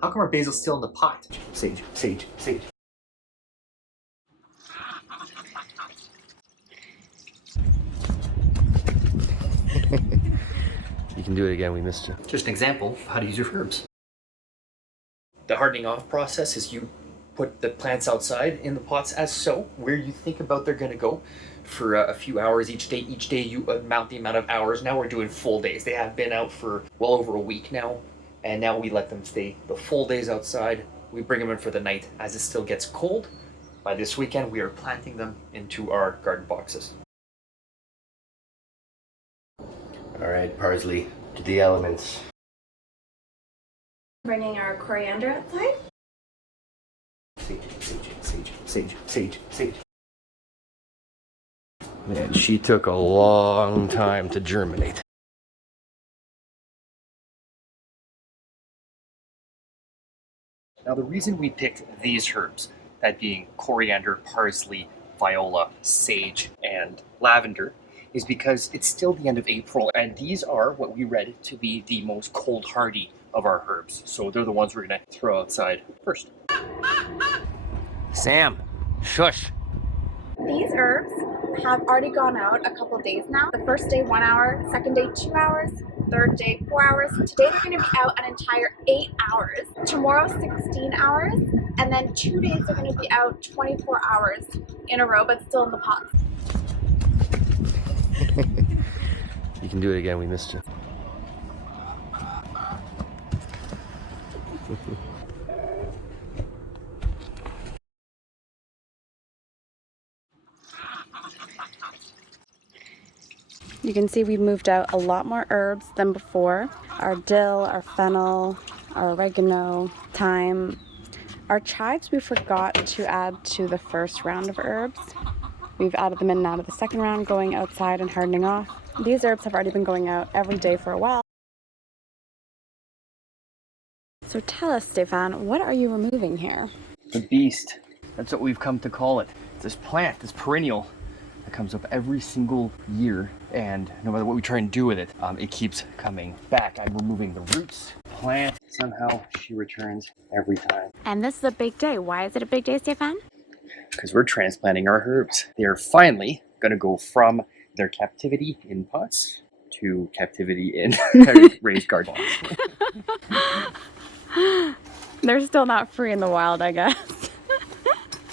How come our basil's still in the pot? Sage, sage, sage. You can do it again, we missed you. Just an example of how to use your herbs. The hardening off process is you put the plants outside in the pots as so, where you think about they're gonna go for a few hours each day. Each day you amount the amount of hours. Now we're doing full days. They have been out for well over a week now, and now we let them stay the full days outside. We bring them in for the night as it still gets cold. By this weekend, we are planting them into our garden boxes. All right, Parsley, to the elements. Bringing our coriander outside. Sage, sage, sage, sage, sage, sage. Man, she took a long time to germinate. Now the reason we picked these herbs, that being coriander, parsley, viola, sage, and lavender, is because it's still the end of April, and these are what we read to be the most cold hardy of our herbs. So they're the ones we're gonna throw outside first. Sam, shush. These herbs have already gone out a couple days now. The first day 1 hour, second day 2 hours, third day 4 hours. Today they're going to be out an entire 8 hours. Tomorrow 16 hours, and then 2 days they're going to be out 24 hours in a row, but still in the pots. You can do it again, we missed you. You can see we've moved out a lot more herbs than before. Our dill, our fennel, our oregano, thyme. Our chives we forgot to add to the first round of herbs. We've added them in now to the second round, going outside and hardening off. These herbs have already been going out every day for a while. So tell us, Stefan, what are you removing here? The beast. That's what we've come to call it. It's this plant, this perennial that comes up every single year, and no matter what we try and do with it, it keeps coming back. I'm removing the roots, plant, somehow she returns every time. And this is a big day. Why is it a big day, Stefan? Because we're transplanting our herbs. They are finally going to go from their captivity in pots to captivity in raised garden boxes. They're still not free in the wild, I guess.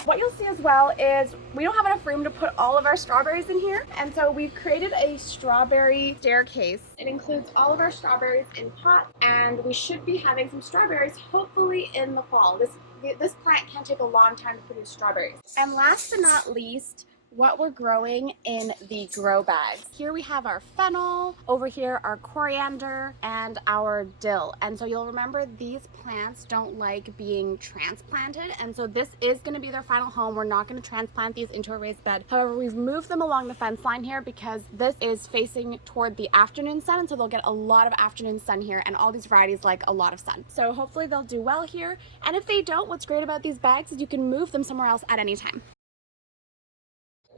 What you'll see as well is we don't have enough room to put all of our strawberries in here, and so we've created a strawberry staircase. It includes all of our strawberries in pots, and we should be having some strawberries hopefully in the fall. This plant can take a long time to produce strawberries. And last but not least, what we're growing in the grow bags. Here we have our fennel, over here our coriander, and our dill. And so you'll remember these plants don't like being transplanted, and so this is going to be their final home. We're not going to transplant these into a raised bed. However, we've moved them along the fence line here because this is facing toward the afternoon sun, and so they'll get a lot of afternoon sun here, and all these varieties like a lot of sun. So hopefully they'll do well here, and if they don't, what's great about these bags is you can move them somewhere else at any time.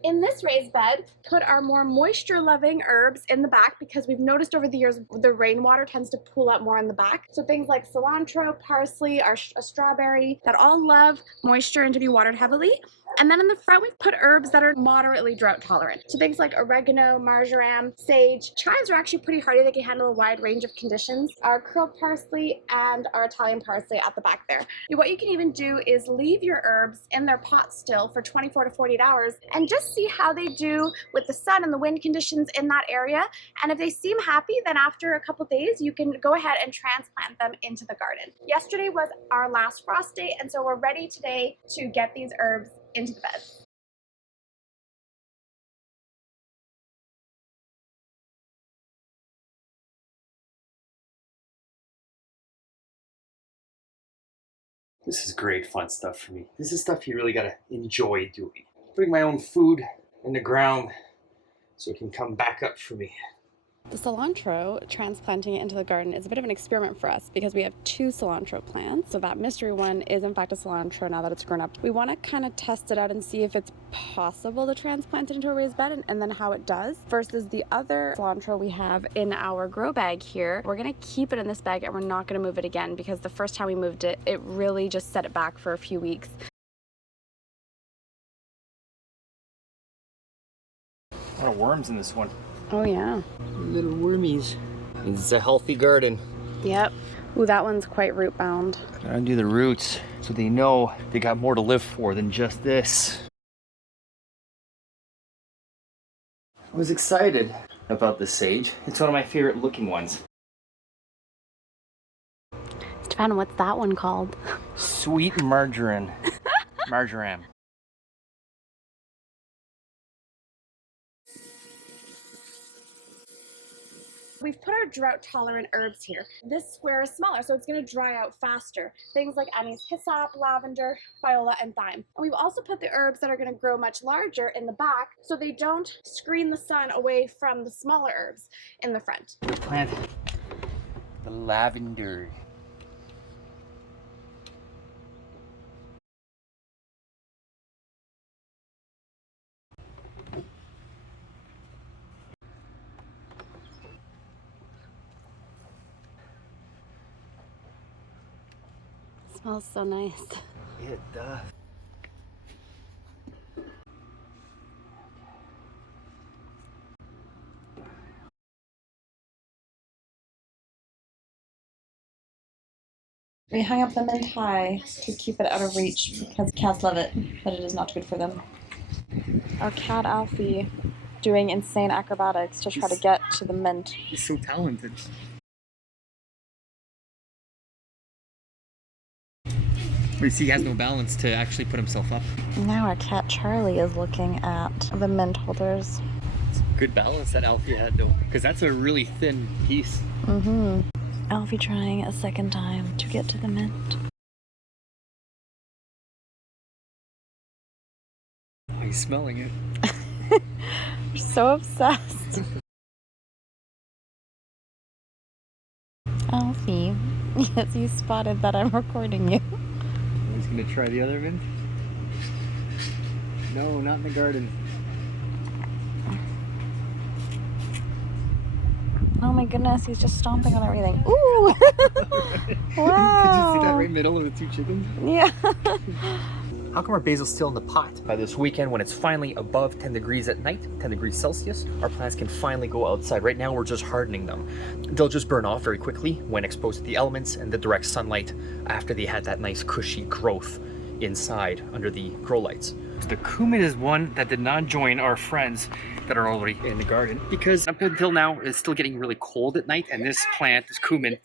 In this raised bed, put our more moisture-loving herbs in the back because we've noticed over the years the rainwater tends to pool up more in the back. So things like cilantro, parsley, a strawberry, that all love moisture and to be watered heavily. And then in the front, we've put herbs that are moderately drought tolerant. So things like oregano, marjoram, sage. Chives are actually pretty hardy. They can handle a wide range of conditions. Our curled parsley and our Italian parsley at the back there. What you can even do is leave your herbs in their pot still for 24 to 48 hours and just see how they do with the sun and the wind conditions in that area. And if they seem happy, then after a couple days, you can go ahead and transplant them into the garden. Yesterday was our last frost day, and so we're ready today to get these herbs into the bed. This is great fun stuff for me. This is stuff you really gotta enjoy doing. Putting my own food in the ground so it can come back up for me. The cilantro, transplanting it into the garden, is a bit of an experiment for us because we have 2 cilantro plants. So that mystery one is in fact a cilantro now that it's grown up. We want to kind of test it out and see if it's possible to transplant it into a raised bed and then how it does versus the other cilantro we have in our grow bag here. We're going to keep it in this bag and we're not going to move it again because the first time we moved it, it really just set it back for a few weeks. A lot of worms in this one. Oh yeah. Little wormies. It's a healthy garden. Yep. Ooh, that one's quite root bound. Gotta undo the roots so they know they got more to live for than just this. I was excited about the sage. It's one of my favorite looking ones. Stefan, what's that one called? Sweet marjoram. Marjoram. We've put our drought-tolerant herbs here. This square is smaller, so it's going to dry out faster. Things like Anise Hyssop, Lavender, Viola, and Thyme. And we've also put the herbs that are going to grow much larger in the back, so they don't screen the sun away from the smaller herbs in the front. We planted the lavender. It smells so nice. It does. We hung up the mint high to keep it out of reach because cats love it, but it is not good for them. Our cat Alfie doing insane acrobatics to try to get to the mint. He's so talented. You see, he has no balance to actually put himself up. Now our cat Charlie is looking at the mint holders. It's good balance that Alfie had though, because that's a really thin piece. Mm-hmm. Alfie trying a second time to get to the mint. Oh, he's smelling it. We're so obsessed. Alfie, yes, you spotted that I'm recording you. He's gonna try the other mint. No, not in the garden. Oh my goodness, he's just stomping on everything. Ooh! Wow! Did you see that right middle of the 2 chickens? Yeah. How come our basil's still in the pot? By this weekend, when it's finally above 10 degrees at night, 10 degrees Celsius, our plants can finally go outside. Right now, we're just hardening them. They'll just burn off very quickly when exposed to the elements and the direct sunlight after they had that nice cushy growth inside under the grow lights. The cumin is one that did not join our friends that are already in the garden because up until now it's still getting really cold at night, and this plant, this cumin,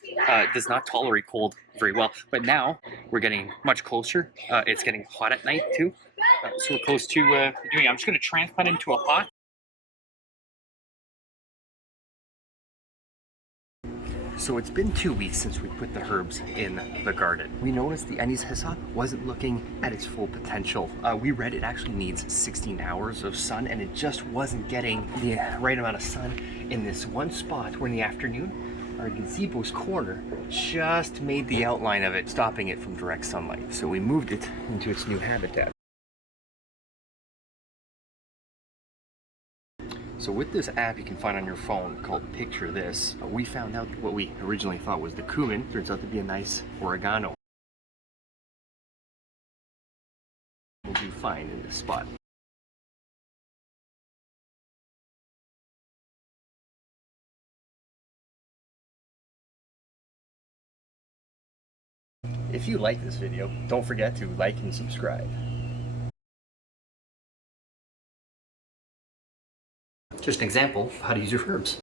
does not tolerate cold very well. But now we're getting much closer. It's getting hot at night too, so we're close to doing. I'm just going to transplant it into a pot. So it's been 2 weeks since we put the herbs in the garden. We noticed the Anise Hyssop wasn't looking at its full potential. We read it actually needs 16 hours of sun, and it just wasn't getting the right amount of sun in this one spot where in the afternoon, our gazebo's corner just made the outline of it, stopping it from direct sunlight. So we moved it into its new habitat. So with this app you can find on your phone called Picture This, we found out what we originally thought was the cumin turns out to be a nice oregano. We'll do fine in this spot. If you like this video, don't forget to like and subscribe. Just an example of how to use your herbs.